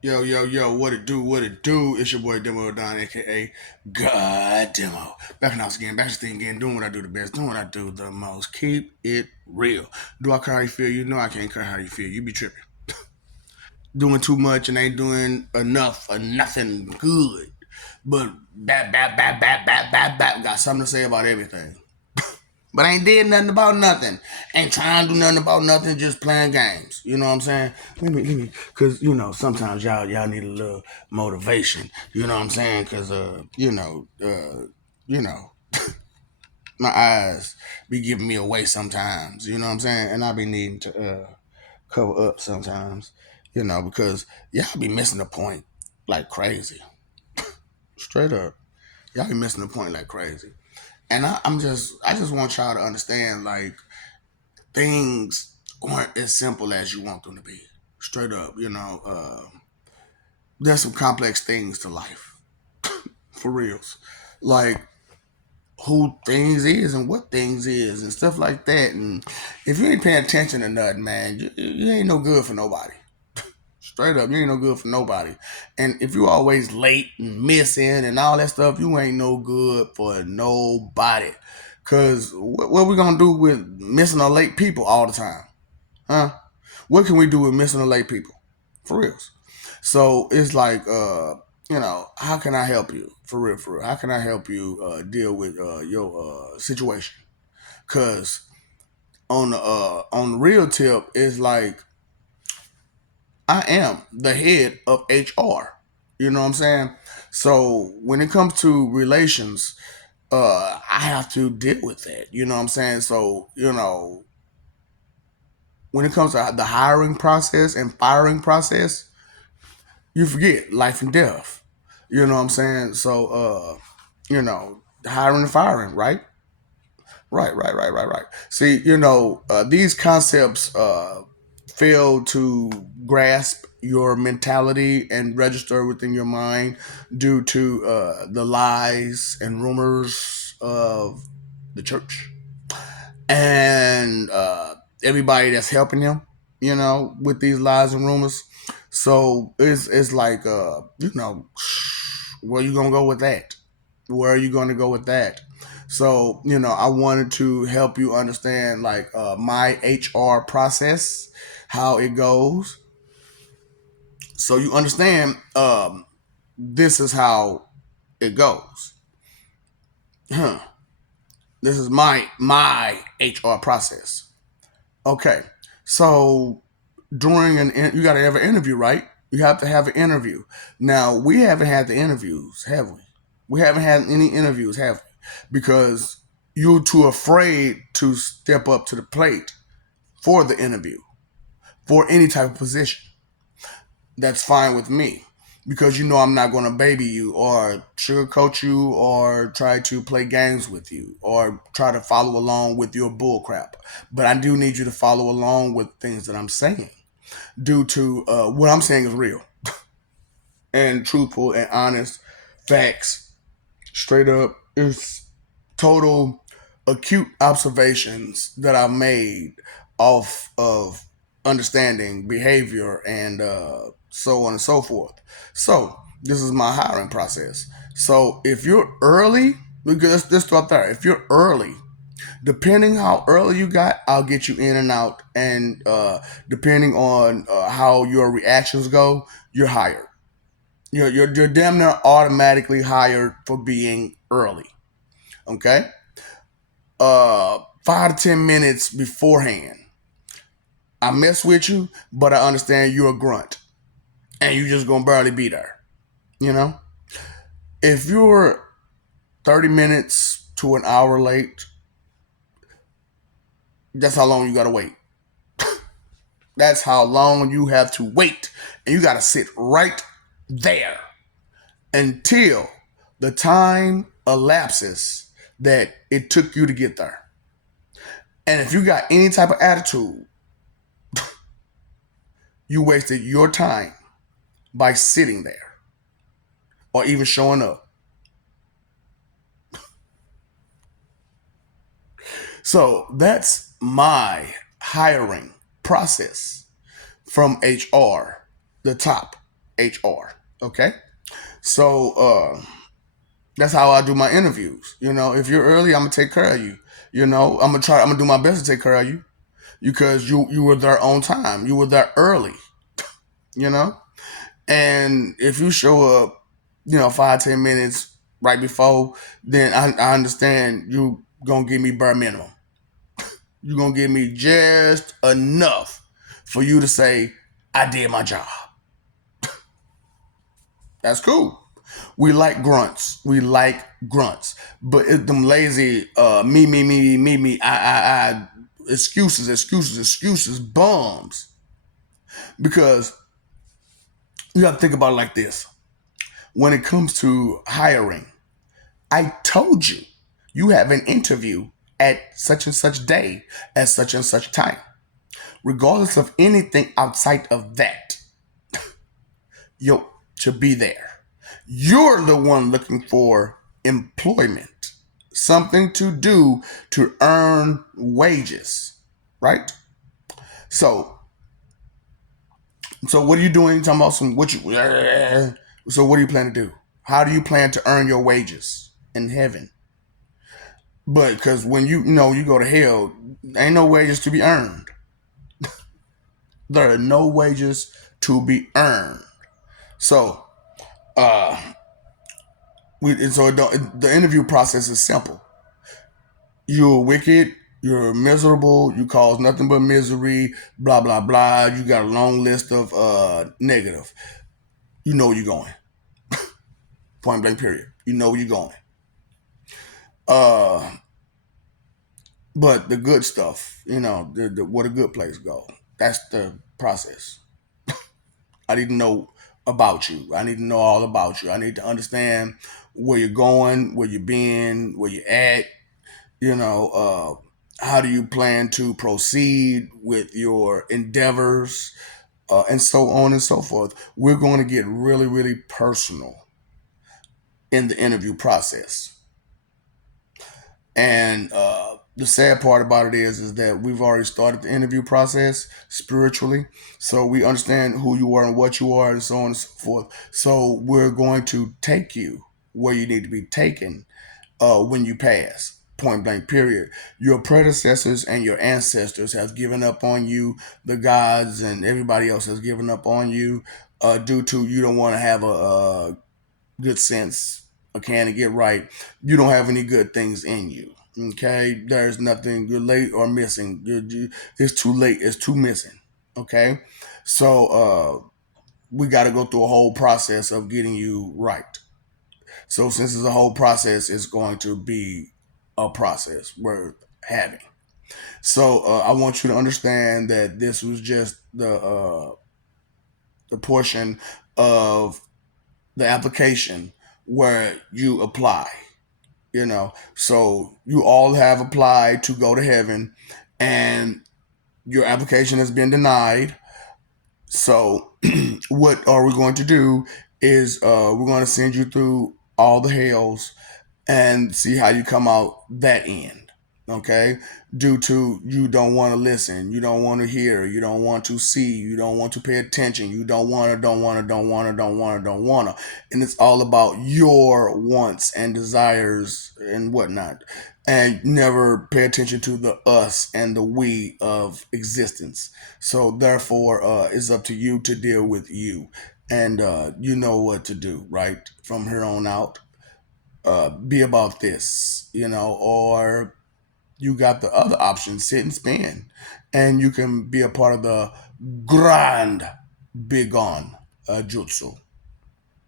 Yo, yo, yo, what it do, what it do? It's your boy Demo Don, aka God Demo. Back in the house again, back to the thing again, doing what I do the best, doing what I do the most. Keep it real. Do I care how you feel? You know I can't care how you feel. You be tripping. Doing too much and ain't doing enough or nothing good. But got something to say about everything. But I ain't did nothing about nothing. Ain't trying to do nothing about nothing, just playing games. You know what I'm saying? Cause sometimes y'all need a little motivation. You know what I'm saying? Cause you know, my eyes be giving me away sometimes. You know what I'm saying? And I be needing to cover up sometimes. Because y'all be missing the point like crazy. Straight up, y'all be missing the point like crazy. And I just want y'all to understand like things aren't as simple as you want them to be. Straight up, there's some complex things to life, for reals. Like who things is and what things is and stuff like that. And if you ain't paying attention to nothing, man, you ain't no good for nobody. Straight up, you ain't no good for nobody. And if you always late and missing and all that stuff, you ain't no good for nobody. Cause what we gonna do with missing or late people all the time? Huh? What can we do with missing or late people? For real. So it's like, how can I help you? For real, for real. How can I help you deal with your situation? Cause on the real tip, it's like I am the head of HR. You know what I'm saying? So when it comes to relations, I have to deal with that. You know what I'm saying? So, when it comes to the hiring process and firing process, you forget life and death. You know what I'm saying? So, hiring and firing, right? Right. See, these concepts fail to grasp your mentality and register within your mind due to the lies and rumors of the church and everybody that's helping him, with these lies and rumors. So it's like where you gonna go with that? Where are you gonna go with that? So I wanted to help you understand like my HR process, how it goes, so you understand this is how it goes. Huh. This is my HR process. Okay, so you got to have an interview, right? You have to have an interview. Now we haven't had the interviews, have we? We haven't had any interviews, have we? Because you're too afraid to step up to the plate for the interview for any type of position. That's fine with me because I'm not going to baby you or sugarcoat you or try to play games with you or try to follow along with your bullcrap. But I do need you to follow along with things that I'm saying due to what I'm saying is real and truthful and honest facts. Straight up, it's total acute observations that I made off of understanding behavior and so on and so forth. So this is my hiring process. So if you're early, because let's start there. If you're early, depending how early you got, I'll get you in and out, and depending on how your reactions go, you're hired. You're damn near automatically hired for being early. Okay, 5 to 10 minutes beforehand, I mess with you, but I understand you're a grunt, and you just gonna barely be there. You know, if you're 30 minutes to an hour late, that's how long you gotta wait. That's how long you have to wait. And you got to sit right there until the time elapses that it took you to get there. And if you got any type of attitude, you wasted your time by sitting there or even showing up. So that's my hiring process from HR, the top. HR. Okay, so that's how I do my interviews. If you're early, I'm gonna take care of you. I'm gonna do my best to take care of you because you were there on time. You were there early. You know, and if you show up, 5-10 minutes right before, then I understand you gonna give me bare minimum. You're gonna give me just enough for you to say I did my job. That's cool. We like grunts. We like grunts. But them lazy me, I excuses, bums. Because you have to think about it like this. When it comes to hiring, I told you you have an interview at such and such day at such and such time. Regardless of anything outside of that, you to be there. You're the one looking for employment, something to do to earn wages, right? So, so what are you doing? Talking about some what you? So what do you plan to do? How do you plan to earn your wages in heaven? But because when you go to hell, ain't no wages to be earned. There are no wages to be earned. So, uh, the interview process is simple. You're wicked. You're miserable. You cause nothing but misery. Blah blah blah. You got a long list of negative. You know where you're going. Point blank. Period. You know where you're going. Uh, but the good stuff, where the good place go. That's the process. I need to know about you. I need to know all about you. I need to understand where you're going, where you've been, where you're at. How do you plan to proceed with your endeavors, and so on and so forth. We're going to get really, really personal in the interview process. And the sad part about it is that we've already started the interview process spiritually, so we understand who you are and what you are, and so on and so forth. So we're going to take you where you need to be taken when you pass. Point blank. Period. Your predecessors and your ancestors have given up on you. The gods and everybody else has given up on you due to you don't want to have a good sense, a can to get right. You don't have any good things in you. Okay, there's nothing. You're late or missing. It's too late. It's too missing. Okay, so we got to go through a whole process of getting you right. So since it's a whole process, it's going to be a process worth having. So I want you to understand that this was just the portion of the application where you apply. So you all have applied to go to heaven, and your application has been denied. So what are we going to do is we're going to send you through all the hells and see how you come out that end. Okay, due to you don't want to listen, you don't want to hear, you don't want to see, you don't want to pay attention, you don't want to, and it's all about your wants and desires and whatnot, and never pay attention to the us and the we of existence. So therefore, it's up to you to deal with you, and you know what to do, right, from here on out. Be about this, or you got the other option, sit and spin, and you can be a part of the grand big on jutsu.